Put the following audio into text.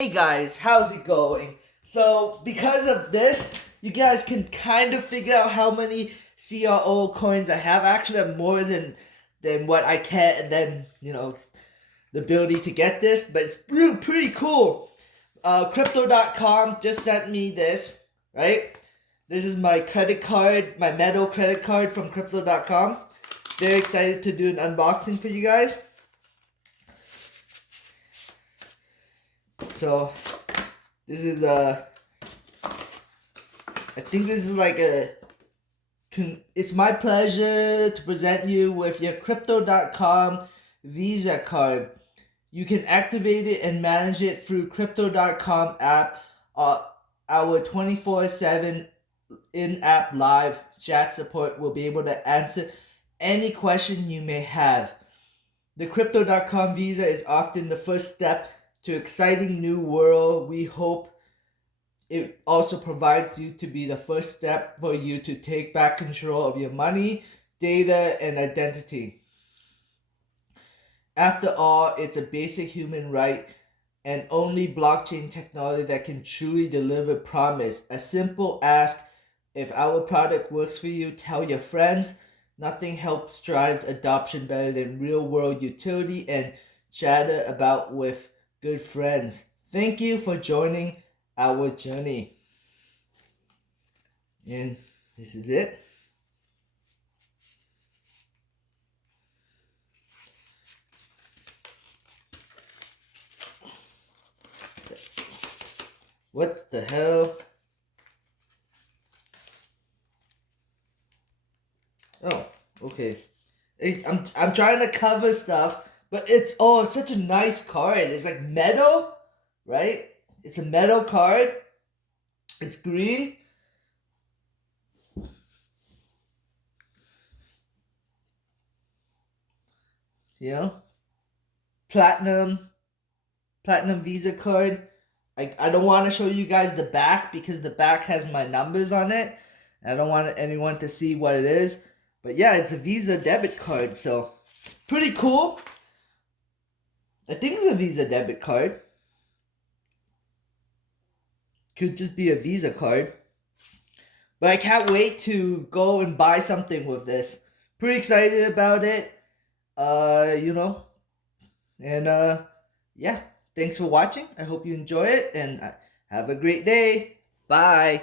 Hey guys, how's it going? So, because of this, you guys can kind of figure out how many CRO coins I have. I actually have more than what I can, and then, the ability to get this, but it's pretty cool. Crypto.com just sent me this, right? This is my credit card, my metal credit card from Crypto.com. Very excited to do an unboxing for you guys. So, this is I think this is like it's my pleasure to present you with your Crypto.com Visa card. You can activate it and manage it through Crypto.com app. Our 24/7 in-app live chat support will be able to answer any question you may have. The Crypto.com Visa is often the first step to exciting new world. We hope it also provides you to be the first step for you to take back control of your money, data, and identity. After all, it's a basic human right, and only blockchain technology that can truly deliver promise. A simple ask: if our product works for you, tell your friends. Nothing helps drive adoption better than real world utility and chatter about with good friends. Thank you for joining our journey. And this is it. What the hell? Oh, okay. I'm trying to cover stuff, but it's such a nice card. It's like metal, right? It's a metal card. It's green. You know, platinum, platinum Visa card. I don't want to show you guys the back because the back has my numbers on it. I don't want anyone to see what it is. But yeah, it's a Visa debit card, so pretty cool. I think it's a Visa debit card. Could just be a Visa card. But I can't wait to go and buy something with this. Pretty excited about it. You know, and yeah. Thanks for watching. I hope you enjoy it and have a great day. Bye.